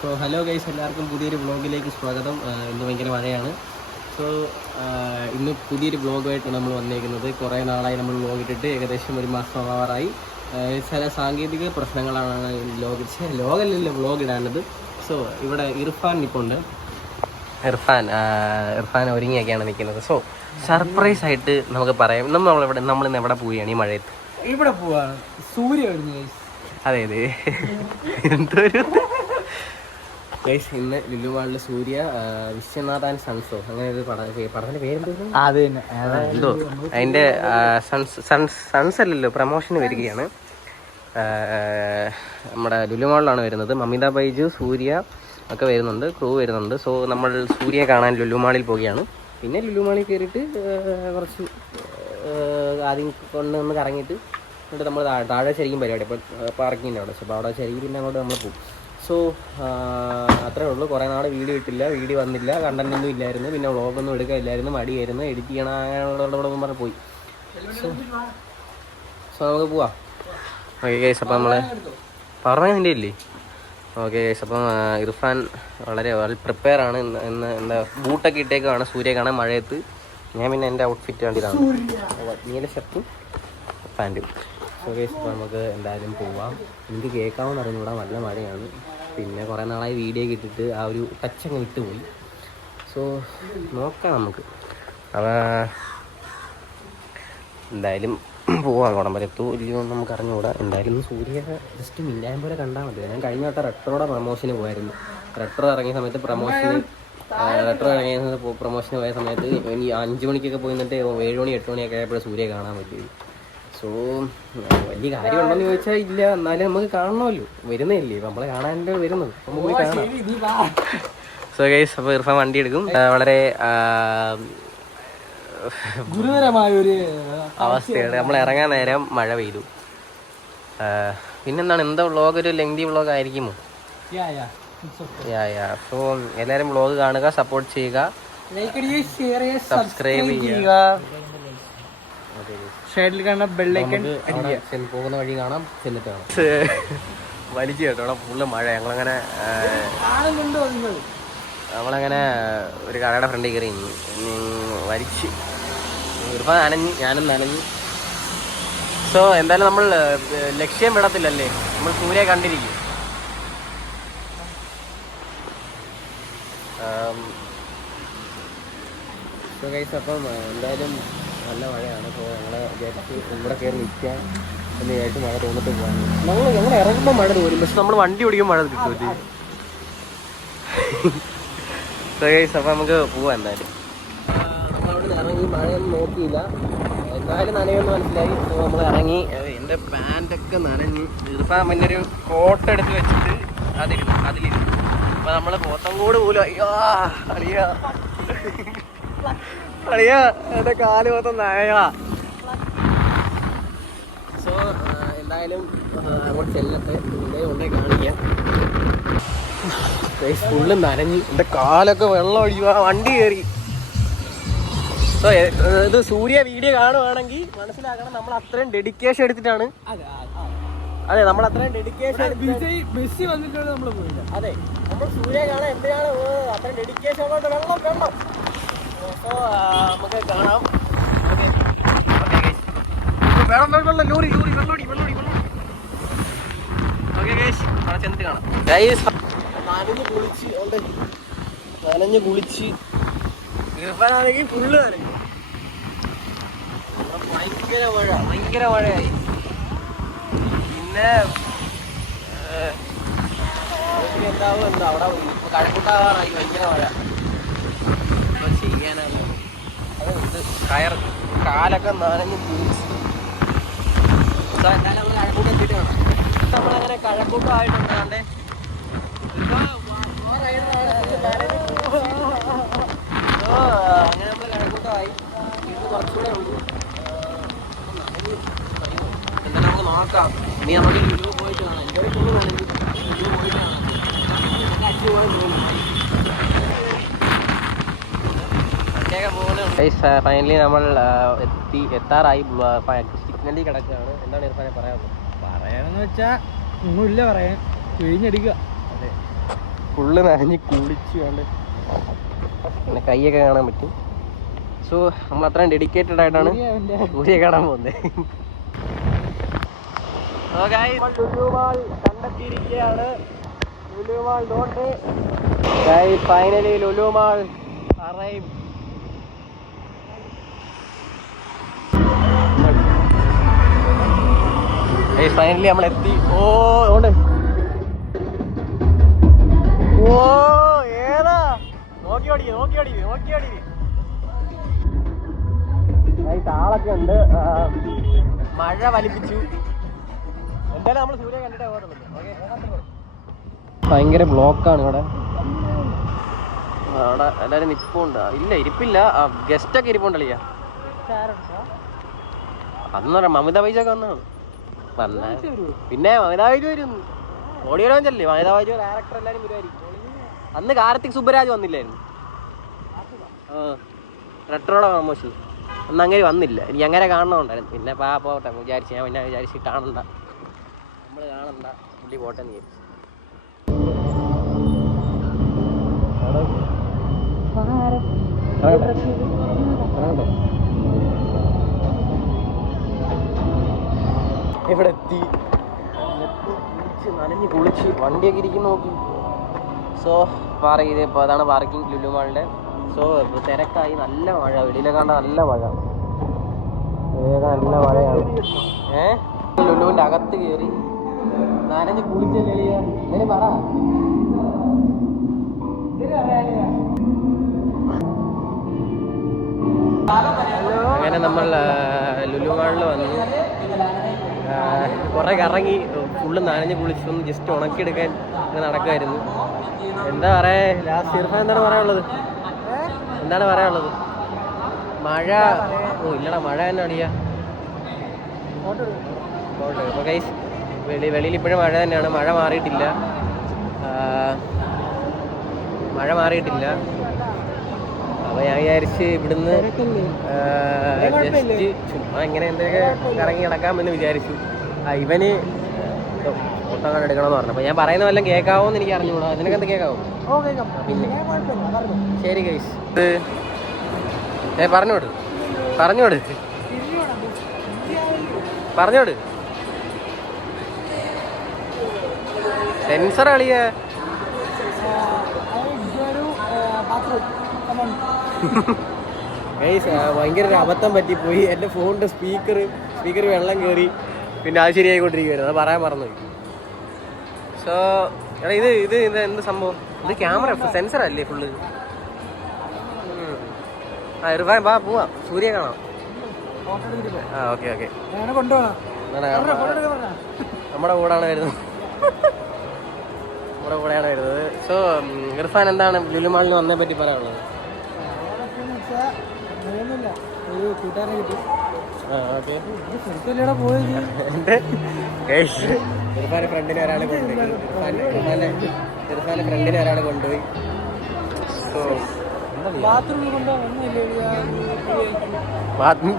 So hello guys, എല്ലാവർക്കും പുതിയൊരു വ്ളോഗിലേക്ക് സ്വാഗതം. ഇന്ന് ഭയങ്കര മഴയാണ്. സോ ഇന്ന് പുതിയൊരു വ്ളോഗുമായിട്ട് നമ്മൾ വന്നേക്കുന്നത്. കുറേ നാളായി നമ്മൾ വ്ളോഗ് ഇട്ടിട്ട്, ഏകദേശം ഒരു മാസം ആവാറായി. ചില സാങ്കേതിക പ്രശ്നങ്ങളാണ് വ്ളോഗ് ഇടാനത്. സോ ഇവിടെ ഇർഫാൻ നിൽപ്പുണ്ട്. ഇർഫാൻ ഒരുങ്ങിയൊക്കെയാണ് നിൽക്കുന്നത്. സോ സർപ്രൈസ് ആയിട്ട് നമുക്ക് പറയാം, നമ്മളിന്ന് എവിടെ പോവുകയാണ് ഈ മഴയത്ത്? ഇവിടെ പോവാണ്, സൂര്യ. അതെ അതെ, എന്തൊരു ഗൈസ്, ഇന്ന് ലുലു മാളിൽ സൂര്യ വിശ്വനാഥ് ആൻഡ് സൺസോ അങ്ങനെ ഒരു പടത്തിന്റെ പേരെന്തോ എന്തോ അതിന്റെ സൺസ് അല്ലല്ലോ, പ്രമോഷന് വരികയാണ്. നമ്മുടെ ലുലു മാളിലാണ് വരുന്നത്. മമിത ബൈജു, സൂര്യ ഒക്കെ വരുന്നുണ്ട്, ക്രൂ വരുന്നുണ്ട്. സോ നമ്മൾ സൂര്യയെ കാണാൻ ലുലു മാളിൽ പോവുകയാണ്. പിന്നെ ലുലു മാളിൽ കയറിയിട്ട് കുറച്ച് ആദ്യം കൊണ്ടുവന്ന് കറങ്ങിയിട്ട് എന്നിട്ട് നമ്മൾ താഴെ ശരിക്കും പരിപാടി, അപ്പോൾ പാർക്കിങ്ങിൻ്റെ അവിടെ. അപ്പോൾ അവിടെ ശരിക്കും പിന്നെ അങ്ങോട്ട് നമ്മൾ പോകും. സോ അത്രേ ഉള്ളൂ. കുറേ നാൾ വീഡിയോ ഇട്ടില്ല, വീഡിയോ വന്നില്ല, കണ്ടൻറ്റൊന്നും ഇല്ലായിരുന്നു, പിന്നെ വ്ളോഗൊന്നും എടുക്കാനില്ലായിരുന്നു, മടിയായിരുന്നു, എഡിറ്റ് ചെയ്യണം അങ്ങനെയുള്ളതൊന്നും പറഞ്ഞ് പോയി. സോ നമുക്ക് പോവാം. ഓക്കെ ഗൈസ്, അപ്പോൾ നമ്മൾ പറഞ്ഞതിൻ്റെ ഇല്ലേ? ഓക്കെ ഗൈസ്, അപ്പം ഇർഫാൻ വളരെ പ്രിപ്പയർ ആണ്. ഇന്ന് എന്താ ബൂട്ടൊക്കെ ഇട്ടേക്കാണ് സൂര്യ കാണാൻ മഴയത്ത്. ഞാൻ പിന്നെ എൻ്റെ ഔട്ട്ഫിറ്റ് വേണ്ടിയിട്ടാണ് നീല ഷർട്ടും പാൻറ്റും. സോ ഗൈസ്, അപ്പോൾ നമുക്ക് എന്തായാലും പോവാം. എനിക്ക് കേൾക്കാമെന്ന് അറിഞ്ഞൂടാ, നല്ല മഴയാണ്. പിന്നെ കുറേ നാളായി വീഡിയോ ഇട്ടിട്ട് ആ ഒരു ടച്ച് അങ്ങ് വിട്ടുപോയി. സോ നോക്കാം നമുക്ക്. അപ്പോൾ എന്തായാലും പോവാം. കുടംബരത്തോ ഇല്ലയോ നമുക്ക് അറിഞ്ഞുകൂടാ. എന്തായാലും സൂര്യ ജസ്റ്റ് മിന്നായം പോലെ കണ്ടാൽ മതി. ഞാൻ കഴിഞ്ഞ വട്ടം റെട്രോയുടെ പ്രമോഷന് പോയായിരുന്നു. റെട്രോ ഇറങ്ങിയ സമയത്ത് പ്രമോഷന് പോയ സമയത്ത് എനിക്ക് 5 മണിക്കൊക്കെ പോയി നിന്നിട്ട് 7 മണി 8 മണിയൊക്കെ ആയപ്പോഴും സൂര്യ കാണാൻ പറ്റിയത്. സോ വലിയ കാര്യമുണ്ടെന്ന് ചോദിച്ചാൽ ഇല്ല, എന്നാലും നമുക്ക് കാണണമല്ലോ, വരുന്നില്ലേ, നമ്മളെ കാണാനല്ലോ വരുന്നത്, നമുക്ക് പോയി കാണാം. സോ ഗൈസ്, അപ്പോൾ ഇർഫാൻ വണ്ടി എടുക്കും. വളരെ ഗുരുതരമായ ഒരു അവസ്ഥയാണ്. നമ്മൾ ഇറങ്ങാൻ നേരം മഴ പെയ്തു. പിന്നെന്താണ്, എന്താ വ്ളോഗ്, ഒരു ലെങ്തി വ്ളോഗ് ആയിരിക്കുമോ? സോ എല്ലാവരും വ്ളോഗ് കാണുക, സപ്പോർട്ട് ചെയ്യുക, സബ്സ്ക്രൈബ് ചെയ്യുക. സൈഡിൽ കാണാം ബെല്ലൈക്കൺ പോകുന്ന വഴി കാണാം, ചെന്നിട്ട് കാണാം. വലിച്ചു കേട്ടോ, അവിടെ ഫുള്ള് മഴ. നമ്മളങ്ങനെ ഒരു കടയുടെ ഫ്രണ്ടിൽ കയറി വലിച്ച് ഇപ്പം നനഞ്ഞ്, ഞാനും നനഞ്ഞു. സോ എന്തായാലും നമ്മൾ ലക്ഷ്യം വിടത്തില്ലല്ലേ, നമ്മൾ സൂര്യ കണ്ടിരിക്കും. സോ ഗൈസ്, അപ്പം എന്തായാലും നല്ല മഴയാണ്. സോ ഞങ്ങൾ വിചാരിച്ച് ഇവിടെ കയറി നിൽക്കാൻ എന്ന് വിചാരിച്ച് മഴ തോന്നിട്ട് പോകാൻ. ഞങ്ങൾ ഇറങ്ങുമ്പോൾ മഴ തോന്നും, പക്ഷെ നമ്മൾ വണ്ടി ഓടിക്കുമ്പോൾ മഴ കിട്ടുമല്ലേ. സോ ഗൈസ്, അപ്പം നമുക്ക് പോവാം. എന്തായാലും നമ്മളവിടെ ഇറങ്ങി, മഴയൊന്നും നോക്കിയില്ല, എന്തായാലും നനയൊന്നും മനസ്സിലായി. സോ നമ്മൾ ഇറങ്ങി. എൻ്റെ പാൻറ്റൊക്കെ നനഞ്ഞ്. ഇർഫാൻ പിന്നെ ഒരു കോട്ട് എടുത്ത് വെച്ചിട്ട് അതിലിരുന്നു. അപ്പോൾ നമ്മൾ പോത്തങ്കോട് പോലും അളിയാ എൻ്റെ കാല് മൊത്തം നനയാ. സോ എന്തായാലും അങ്ങോട്ട് ചെല്ലട്ടെ, കൊണ്ടേ കാണിക്കാം. ഫുള്ള് നനഞ്ഞ് എൻ്റെ കാലൊക്കെ വെള്ളം ഒഴിക്കുക, വണ്ടി കയറി. സോ ഇത് സൂര്യ വീഡിയോ കാണുവാണെങ്കിൽ മനസ്സിലാക്കണം, നമ്മൾ അത്രയും ഡെഡിക്കേഷൻ എടുത്തിട്ടാണ്. അതെ, നമ്മൾ അത്രയും ഡെഡിക്കേഷൻ. അതെ, നമ്മൾ സൂര്യ കാണാൻ എന്തിനാണ് അത്രയും ഡെഡിക്കേഷൻ കൊണ്ട് വെള്ളം. സോ നമുക്ക് കാണാം. വെള്ളം ലോറി വെള്ളോടി. ഓക്കെ ഗൈസ്, അവിടെ ചെന്നിട്ട് കാണാം. ഗൈസ്, നനഞ്ഞ് കുളിച്ച് ഇർഫാനാണെങ്കിൽ ഫുള്ള് നനഞ്ഞു. ഭയങ്കര മഴയായി. പിന്നെ എന്താവും അവിടെ കഴക്കൂട്ടാവാറായി, ഭയങ്കര മഴ. ചെയ്യാനല്ലോ കാലൊക്കെ നനഞ്ഞ് കുളിച്ച്. എന്തായാലും നമ്മൾ കഴക്കൂട്ടം എത്തിയിട്ട് വേണം. നമ്മളങ്ങനെ കഴക്കൂട്ടമായിട്ടുണ്ട്. കണ്ടേ, അങ്ങനെ നമ്മൾ കഴക്കൂട്ടമായി. ഇത് കുറച്ചുകൂടെ ഉള്ളൂ. എന്തായാലും നമുക്ക് നോക്കാം. ഇനി നമുക്ക് ലുലു പോയിട്ട് കാണാം. എൻ്റെ ഫുള്ള് നനഞ്ഞു. ലുലു പോയിട്ട് കാണാം. അടിപൊളി തോന്നുന്നു. ഫൈനലി നമ്മൾ എത്താറായി. സിഗ്നലിൽ കിടക്കുകയാണ്. എന്താണ് ഇർഫാനെ പറയാനുള്ളത്? പറയാനെന്ന് വെച്ചാൽ ഒന്നുമില്ല പറയാൻ, പിഴിഞ്ഞടിക്കുക. അതെ, ഫുള്ള് നനഞ്ഞ് കുളിച്ച് വേണ്ട പിന്നെ കൈയൊക്കെ കാണാൻ പറ്റും. സോ നമ്മൾ അത്രയും ഡെഡിക്കേറ്റഡ് ആയിട്ടാണ് സൂര്യ കാണാൻ പോകുന്നത്. കണ്ടെത്തിയിരിക്കുകയാണ് Lulu mall. Finally Lulu mall arrive. Finally നമ്മൾ എത്തി. ഓ ഉണ്ട്. ഓ ഏതാ നോക്കി ഓടി. താളൊക്കെ ഉണ്ട്. മഴ വലിപ്പിച്ചു. എന്തായാലും നമ്മൾ സൂര്യ കണ്ടിട്ടേ പോകത്തുള്ളൂ. ഭയങ്കര ബ്ലോക്കാണ് ഇവിടെ. അവിടെ എല്ലാവരും നിൽപ്പുണ്ട്. ഇല്ല ഇരിപ്പില്ല. ഗസ്റ്റൊക്കെ ഇരിപ്പുണ്ടല്ലോ. അതെന്ന് പറയാം മമിത ബൈജൊക്കെ വന്നാണ്. പിന്നെ മമിത ബൈജു വരും. ഓടി വരാൻ ചെല്ലേ മമിത ബൈജു ഡയറക്ടർ എല്ലാവരും വരുമായിരിക്കും. അന്ന് കാർത്തിക് സുബ്ബരാജ് വന്നില്ലായിരുന്നു. റെട്രോടെ പ്രമോഷൻ അന്ന് അങ്ങനെ വന്നില്ല. എനിക്ക് അങ്ങനെ കാണണമെന്നുണ്ടായിരുന്നു. പിന്നെ പോട്ടെ വിചാരിച്ചു. ഞാൻ പിന്നെ വിചാരിച്ച് കാണണ്ട, നമ്മൾ കാണണ്ട, പുള്ളി പോട്ടെ എന്ന് വിചാരിച്ചു. ഇവിടെ എത്തി. നനഞ്ഞ് കുളിച്ച് വണ്ടിയൊക്കെ ഇരിക്കും നോക്കി. സോ ഇപ്പോൾ അതാണ് പാർക്കിംഗ് ലുലു മാളിൻ്റെ. സോ തിരക്കായി. നല്ല മഴ. വെളിയിലെ കണ്ട നല്ല മഴ. നല്ല മഴയാണ്. ലുലുവിൻ്റെ അകത്ത് കയറി നനഞ്ഞ് കുളിച്ചല്ലേ എങ്ങനെ പറ. അങ്ങനെ നമ്മൾ ലുലു മാളിൽ വന്നു. കുറേ കറങ്ങി ഫുള്ള് നനഞ്ഞ് കുളിച്ചൊന്ന് ജസ്റ്റ് ഉണക്കിയെടുക്കാൻ നടക്കുമായിരുന്നു. എന്താ പറയാ ലാസ്റ്റ് ഇർഫാൻ എന്താണ് പറയാനുള്ളത്? മഴ ഇല്ലടാ, മഴ തന്നെ അടിയാ. അപ്പോൾ ഗൈസ് വെളിയിൽ ഇപ്പോഴും മഴ തന്നെയാണ്. മഴ മാറിയിട്ടില്ല. അപ്പോൾ ഞാൻ വിചാരിച്ച് ഇവിടുന്ന് ജസ്റ്റ് ചുമ്മാ ഇങ്ങനെ എന്തൊക്കെ കറങ്ങി നടക്കാമെന്ന് വിചാരിച്ചു. ഇവന് ഫോട്ടോ കണ്ട് എടുക്കണമെന്ന് പറഞ്ഞു. അപ്പോൾ ഞാൻ പറയുന്ന വല്ലതും കേൾക്കാവോ എന്ന് എനിക്ക് അറിഞ്ഞുകൂടാ. നിനക്ക് എന്ത് കേൾക്കാവോ? പിന്നെ ശരി ഗൈസ്. പറഞ്ഞോട് സെൻസർ കളിയ. ഭയങ്കര ഒരു അബദ്ധം പറ്റിപ്പോയി. എൻ്റെ ഫോണിൻ്റെ സ്പീക്കർ വെള്ളം കയറി. പിന്നെ അത് ശരിയായിക്കൊണ്ടിരിക്കുകയായിരുന്നു. അത് പറയാൻ മറന്നുപോയി. സോ എടാ ഇത് എന്ത് സംഭവം? ഇത് ക്യാമറ സെൻസർ അല്ലേ ഫുള്ള്? ഇർഫാൻ വാ പോവാം, സൂര്യ കാണാം. ഓക്കെ നമ്മുടെ കൂടെയാണ് വരുന്നത്. സോ ഇർഫാൻ എന്താണ് ലുലു മാളിന് വന്നേ പറ്റി പറയാനുള്ളത്? ഇർഫാന്റെ ഫ്രണ്ടിനെ ഒരാൾ കൊണ്ടുപോയി. സോ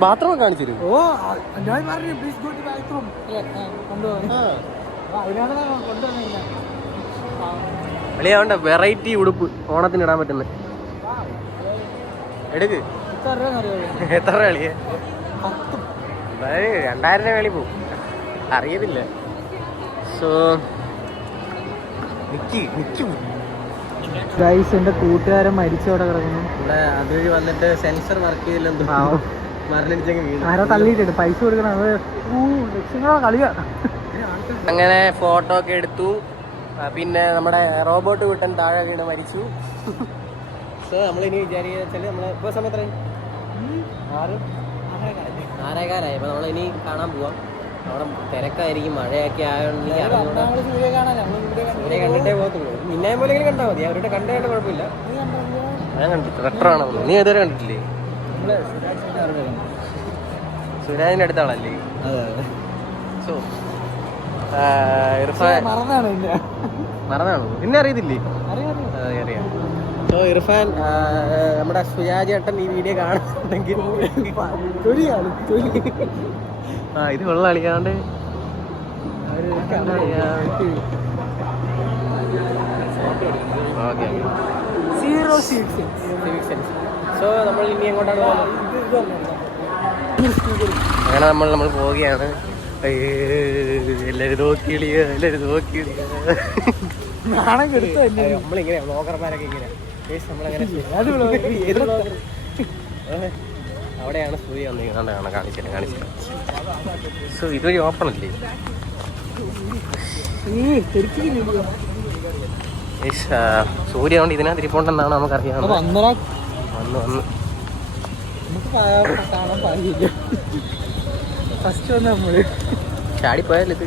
ബാത്റൂം കാണിച്ചിരുന്നു. വെളിയാവണ്ട വെറൈറ്റി ഉടുപ്പ് ഓണത്തിന് ഇടാൻ പറ്റുന്നത് എടുക്ക്. എത്ര കളിയെ? 2000 രൂപ കളി പോവും, അറിയത്തില്ല. സോ എന്റെ കൂട്ടുകാരൻ മരിച്ചവിടെ കിടക്കുന്നു. ഇവിടെ അതുവഴി വന്നിട്ട് സെൻസർ വർക്ക് ചെയ്തില്ലെന്തോ മരണിച്ചങ്ങ് വീണു. ആരോ തള്ളിയിട്ടുണ്ട്, പൈസ കൊടുക്കണം. അത് ലക്ഷങ്ങളോ കളിയാ. അങ്ങനെ ഫോട്ടോ ഒക്കെ എടുത്തു. പിന്നെ നമ്മുടെ റോബോട്ട് കുട്ടൻ താഴെ വീണ് മരിച്ചു. സോ നമ്മളിനി വിചാരിക്കുക നമ്മളെ ഇപ്പോൾ സമയത്ത് 6:15 അപ്പോൾ നമ്മളിനി കാണാൻ പോവാം. അവിടെ തിരക്കായിരിക്കും, മഴയൊക്കെ ആയതുകൊണ്ട് സൂര്യ കണ്ടിട്ടേ പോകത്തുള്ളൂ. നിന്നെ പോലെങ്കിലും കണ്ടാൽ മതി, അവരുടെ കണ്ടേണ്ട കുഴപ്പമില്ല. ഞാൻ കണ്ടിട്ട് റെട്രാണോ? നീ ഇതുവരെ കണ്ടിട്ടില്ലേ? സുരാജിന്റെ അടുത്ത ആളല്ലേ? സോ ഇർഫാൻ മറന്നാണോ? നിന്നെ അറിയത്തില്ലേ? അറിയാം. സോ ഇർഫാൻ, നമ്മുടെ സുരാജ് ഏട്ടൻ ഈ വീഡിയോ കാണുന്നുണ്ടെങ്കിൽ ഇത് വെള്ളം കളിക്കാണ്ട് ഓക്കെ സീറോ സീറ്റ്സ്. സോ നമ്മൾ ഇനി എങ്ങോട്ടാണ് പോകുന്നത്? അങ്ങനെ നമ്മൾ പോവുകയാണ്. എല്ലാവരും നോക്കിളിയ നാണം കെടുത്ത നമ്മളിങ്ങനെ ബ്ലോഗർമാരൊക്കെ ഇങ്ങനെ നമ്മളങ്ങനെ അവിടെയാണ് സൂര്യ വന്നിരിക്കുന്നത്. കാണിച്ചില്ല. സോ ഇതുവഴി ഓപ്പൺ അല്ലേ? സൂര്യ കൊണ്ട് ഇതിനകത്ത് ഇരിപ്പുണ്ടെന്നാണ് നമുക്കറിയാം. വന്ന് കാണാൻ പാടില്ല. ഫസ്റ്റ് വന്ന് നമ്മള് ചാടിപ്പോയല്ലേ ഇത്?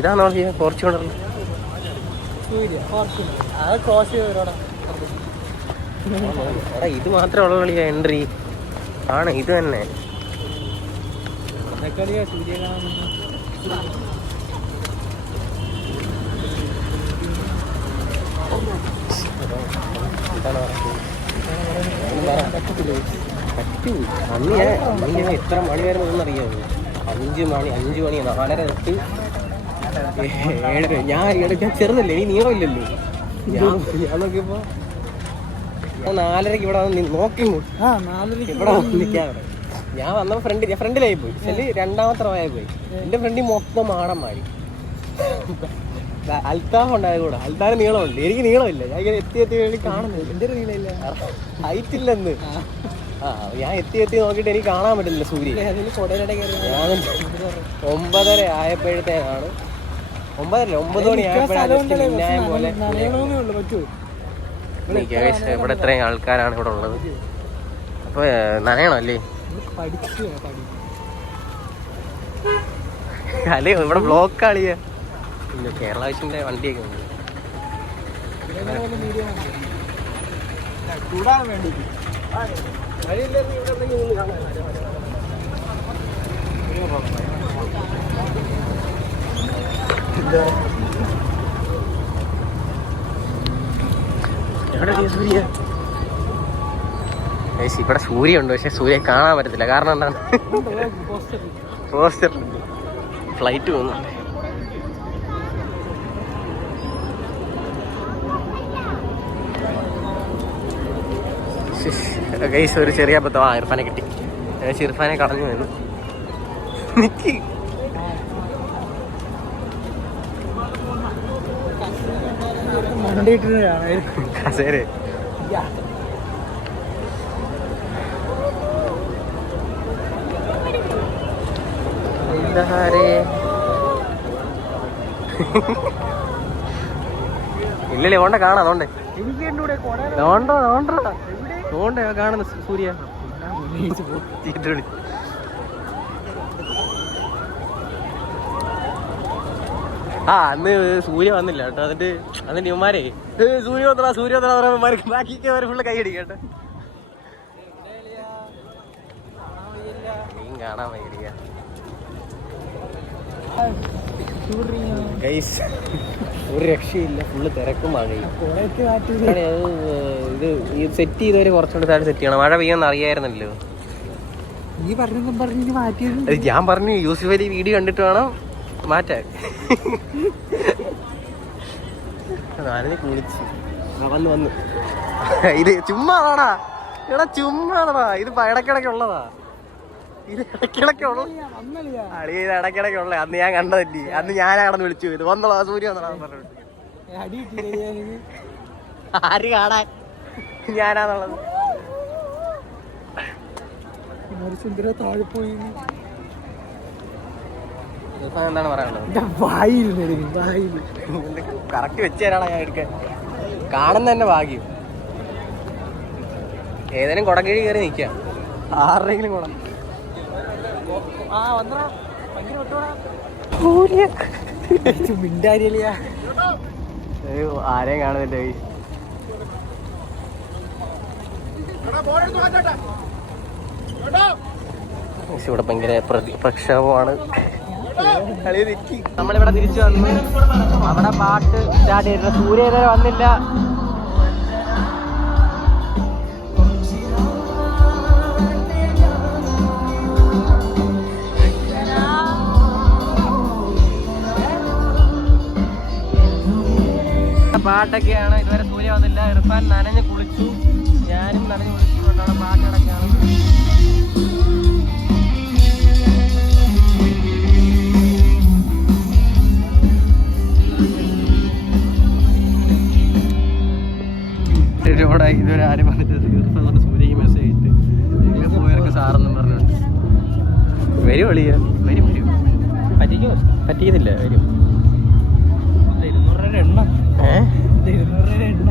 ഇതാണോ ഫോർച്യൂണർ? ക്രോസ് ചെയ്തവരോടാ. എടാ ഇത് മാത്രമേ ഉള്ള കളിയാ എൻട്രി ആണ്. ഇത് തന്നെ സൂര്യ കാണാൻ അന്ന് ഞാൻ എത്ര മണി വരെ നിന്നറിയാമോ? 5 മണി 4:30 തൊട്ട് 7. ഞാൻ ചെറുതല്ലേ, ഈ നീളമില്ലല്ലോ. ഞാൻ നോക്കിയപ്പോ 4:30 ഇവിടെ വന്ന് നോക്കി ഇവിടെ നിൽക്കാറ്. ഞാൻ വന്നപ്പോ ഫ്രണ്ടിലായി പോയി. ചെല്ലി രണ്ടാമത്തെ റോയായി പോയി. എന്റെ ഫ്രണ്ടിൽ മൊത്തം മാടം മാറി. അൽത്താഫ് ഉണ്ടായത് കൂടെ. അൽത്താന് നീളമുണ്ട്, എനിക്ക് നീളമില്ല. ഞാൻ ഇങ്ങനെ എത്തി കാണുന്നില്ല. എന്റെ ഒരു നീളമില്ല, ഹൈറ്റ് ഇല്ലെന്ന്. ഞാൻ എത്തി നോക്കിയിട്ട് എനിക്ക് കാണാൻ പറ്റില്ല സൂര്യ. ഞാൻ 9:30 ആയപ്പോഴത്തേക്കാണ് 9 മണി ആയപ്പോഴാണ് പോലെ. ഇവിടെ ഇത്രയും ആൾക്കാരാണ് ഇവിടെ ഉള്ളത്. അപ്പൊ നനയണോ അല്ലേ? അല്ലേ ഇവിടെ ബ്ലോക്ക് കളിയാ. കേരള വിഷന്റെ വണ്ടിയൊക്കെ ഉണ്ട്. സൂര്യ ഇവിടെ സൂര്യ ഉണ്ട്, പക്ഷെ സൂര്യ കാണാൻ പറ്റത്തില്ല. കാരണം എന്താണ്? പോസ്റ്റർ ഫ്ലൈറ്റ് പോകുന്നുണ്ട്. ഗൈസ് ഒരു ചെറിയ അബദ്ധം. ഇർഫാനെ കിട്ടി. ഇർഫാനെ കളഞ്ഞു വേണം. നിക്ക് കസേര ഇല്ലല്ലേ ഓണ്ട കാണാം. അതുകൊണ്ടേ ഓണ്ടേ കാണുന്ന സൂര്യ. അന്ന് സൂര്യ വന്നില്ല കേട്ടോ. എന്നിട്ട് ഇവന്മാരെ സൂര്യ വന്നടാ ബാക്കിക്ക് അവരെ ഫുള്ള് കൈ അടിക്കും കേട്ടോ. മീൻ കാണാൻ വയ്യ ഗൈസ്. ഒരു രക്ഷയില്ല, ഫുള്ള് തിരക്കും മഴയും. ഇത് സെറ്റ് ചെയ്തവര് കുറച്ചുകൂടി താഴെ സെറ്റ് ചെയ്യണം. മഴ പെയ്യുമെന്ന് അറിയായിരുന്നല്ലോ. ഞാൻ പറഞ്ഞു യൂസുഫ് അലി വീഡിയോ കണ്ടിട്ട് വേണം മാറ്റാൻ. ഞാനിത് കുളിച്ച് വന്ന് ഇത് ചുമ്മാടാ. എടാ ചുമ്മാടാ, ഇത് ഇടയ്ക്കിടയ്ക്കുള്ളതാ. ഇത് ഇടയ്ക്കിടയ്ക്കുള്ള അടി. ഇത് ഇടയ്ക്കിടയ്ക്കുള്ള. അന്ന് ഞാൻ കണ്ടതല്ലേ. അന്ന് ഞാനാണെന്ന് വിളിച്ചു ഇത് വന്നോളാ സൂര്യ വന്നോളാന്ന് പറഞ്ഞിട്ട്. ആര് കാണാൻ? ഞാനാന്നുള്ളത്. എന്താണ് പറയാനുള്ളത്? കറക്റ്റ് വെച്ച് തരാണ് ഞാൻ എടുക്കാൻ. കാണുന്ന തന്നെ ഭാഗ്യം. ഏതെങ്കിലും കുടക്കീഴി കയറി നിൽക്കാം. ആരുടെങ്കിലും കുടം മിണ്ടാരിയ ആരെയും കാണുന്നില്ല. ഇവിടെ ഭയങ്കര പ്രക്ഷോഭമാണ്. നമ്മളിവിടെ തിരിച്ചു വന്നു. അവിടെ പാട്ട് സ്റ്റാർട്ട് ചെയ്തിട്ട് സൂര്യ ഇതുവരെ വന്നില്ല. പാട്ട് പാട്ടൊക്കെയാണ്. ഇതുവരെ സൂര്യ വന്നില്ല. ഇർഫാൻ നനഞ്ഞ് കുളിച്ചു, ഞാനും നനഞ്ഞ് കുളിച്ചുകൊണ്ടാണ് പാട്ടടക്കാണ്. റോഡായി. ഇതുവരെ ആരും പറഞ്ഞത് ഇർഫാൻ സൂര്യക്ക് മെസ്സേജ് ഇട്ട് എങ്ങനെ പോയവർക്ക് സാറെന്നും പറഞ്ഞുകൊണ്ട് വരും. വിളിയ വരും വരും. പറ്റിക്കുന്നില്ല. വരും. 200 രൂപയുടെ എണ്ണ 200 രൂപയുടെ എണ്ണ.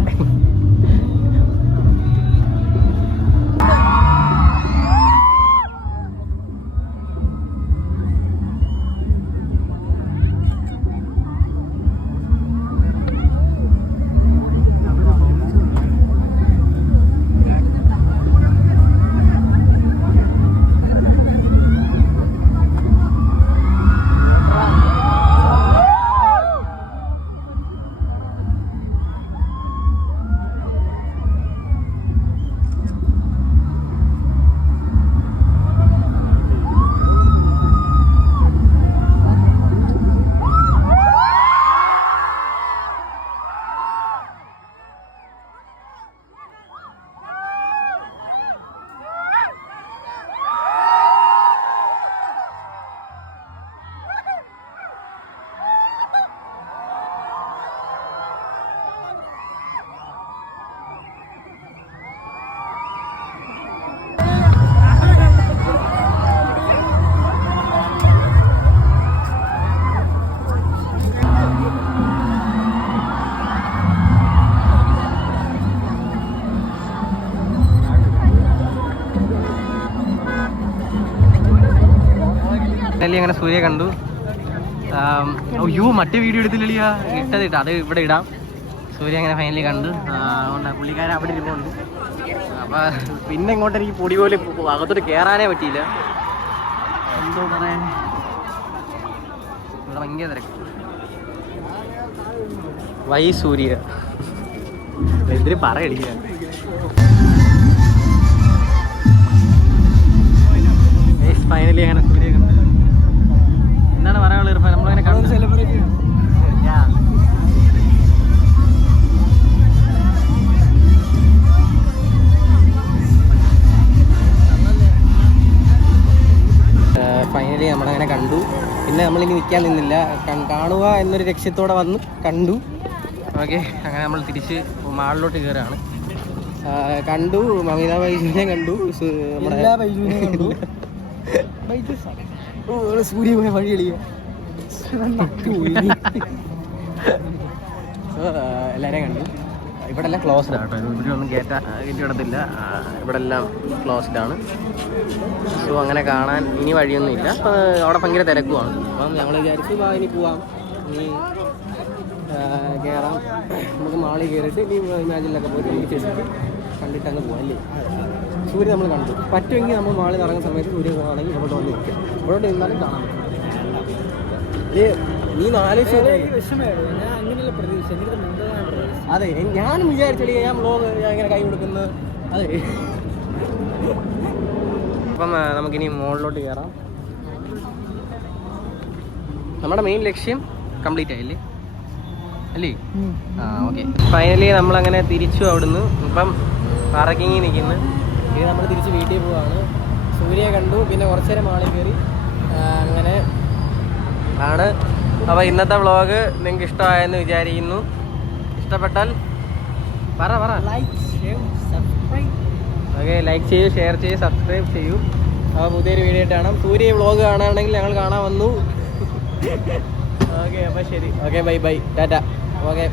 അങ്ങനെ സൂര്യ കണ്ടു. അയ്യോ മറ്റേ വീഡിയോ എടുത്തില്ലളിയാ, ഇട്ടത് അത് ഇവിടെ ഇടാം. സൂര്യ അങ്ങനെ ഫൈനലി കണ്ടു. അതുകൊണ്ട് പുള്ളിക്കാരൻ അവിടെ ഇരിപ്പുണ്ട്. അപ്പം പിന്നെ ഇങ്ങോട്ട് എനിക്ക് പൊടി പോലെ അകത്തോട്ട് കയറാനേ പറ്റിയില്ല. എന്തോ പറയാൻ, ഇവിടെ ഭയങ്കര തിരക്ക്. വൈ സൂര്യ എന്തിനും പറയടിക്കുക. ഫൈനലി അങ്ങനെ സൂര്യ കണ്ടു. എന്താണ് പറയാനുള്ളത് ഇർഫാൻ? നമ്മളങ്ങനെ കണ്ടു സെലിബ്രേറ്റ് ചെയ്യണം. ഫൈനലി നമ്മളങ്ങനെ കണ്ടു. പിന്നെ നമ്മളിനി നിൽക്കാൻ നിന്നില്ല, കാണുക എന്നൊരു ലക്ഷ്യത്തോടെ വന്നു കണ്ടു. ഓക്കെ, അങ്ങനെ നമ്മൾ തിരിച്ച് മാളിലോട്ട് കയറുകയാണ്. കണ്ടു മമിത ബൈജുവിനെ കണ്ടു, എല്ലാ ബൈജുവിനെയും കണ്ടു. സൂര്യ പോയ വഴി എളിയ എല്ലാവരെയും കണ്ടു. ഇവിടെ എല്ലാം ക്ലോസ്ഡ് ആണ് കേട്ടോ. ഇവിടെ ഒന്നും കയറ്റി വിടത്തില്ല. ഇവിടെ എല്ലാം ക്ലോസ്ഡ് ആണ്. സോ അങ്ങനെ കാണാൻ ഇനി വഴിയൊന്നും ഇല്ല. അപ്പോൾ അവിടെ ഭയങ്കര തിരക്കുമാണ്. അപ്പം ഞങ്ങൾ വിചാരിച്ചു ഇനി പോവാം, ഇനി കയറാം. നമുക്ക് മാളിൽ കയറിയിട്ട് ഇനി ഇമാജിനിലൊക്കെ പോയിട്ട് തിരിച്ച് വെച്ചിട്ട് കണ്ടിട്ട് അങ്ങ് പോകാം അല്ലേ. സൂര്യ നമ്മൾ കണ്ടു. പറ്റുമെങ്കിൽ നമ്മൾ മാളിൽ ഇറങ്ങുന്ന സമയത്ത് സൂര്യ പോകുകയാണെങ്കിൽ ഇങ്ങോട്ട് വന്ന് നിൽക്കും. ഇവിടോട്ട് നിന്നാലും കാണാൻ പറ്റും. നീ 4 അതെ, ഞാനും വിചാരിച്ചല്ലേ ഞാൻ വ്ളോഗ് ഇങ്ങനെ കൈ കൊടുക്കുന്നത്. അതെ, അപ്പം നമുക്കിനി മുകളിലോട്ട് കയറാം. നമ്മുടെ മെയിൻ ലക്ഷ്യം കംപ്ലീറ്റ് ആയില്ലേ അല്ലേ? ഓക്കെ, ഫൈനലി നമ്മളങ്ങനെ തിരിച്ചു അവിടുന്ന്. ഇപ്പം പാർക്കിങ്ങിൽ നിൽക്കുന്നു. ഇത് നമ്മൾ തിരിച്ച് വീട്ടിൽ പോവാണ്. സൂര്യ കണ്ടു, പിന്നെ കുറച്ച് നേരം മാളിൽ കയറി. അങ്ങനെ ആണ്. അപ്പോൾ ഇന്നത്തെ വ്ളോഗ് നിങ്ങൾക്ക് ഇഷ്ടമായെന്ന് വിചാരിക്കുന്നു. ഇഷ്ടപ്പെട്ടാൽ പറ ഓക്കെ, ലൈക്ക് ചെയ്യൂ, ഷെയർ ചെയ്യൂ, സബ്സ്ക്രൈബ് ചെയ്യൂ. അപ്പോൾ പുതിയൊരു വീഡിയോ ആയിട്ട് കാണാം. സൂര്യ വ്ളോഗ് കാണുകയാണെങ്കിൽ ഞങ്ങൾ കാണാൻ വന്നു. ഓക്കെ, അപ്പോൾ ശരി. Okay, bye bye, Tata. Okay.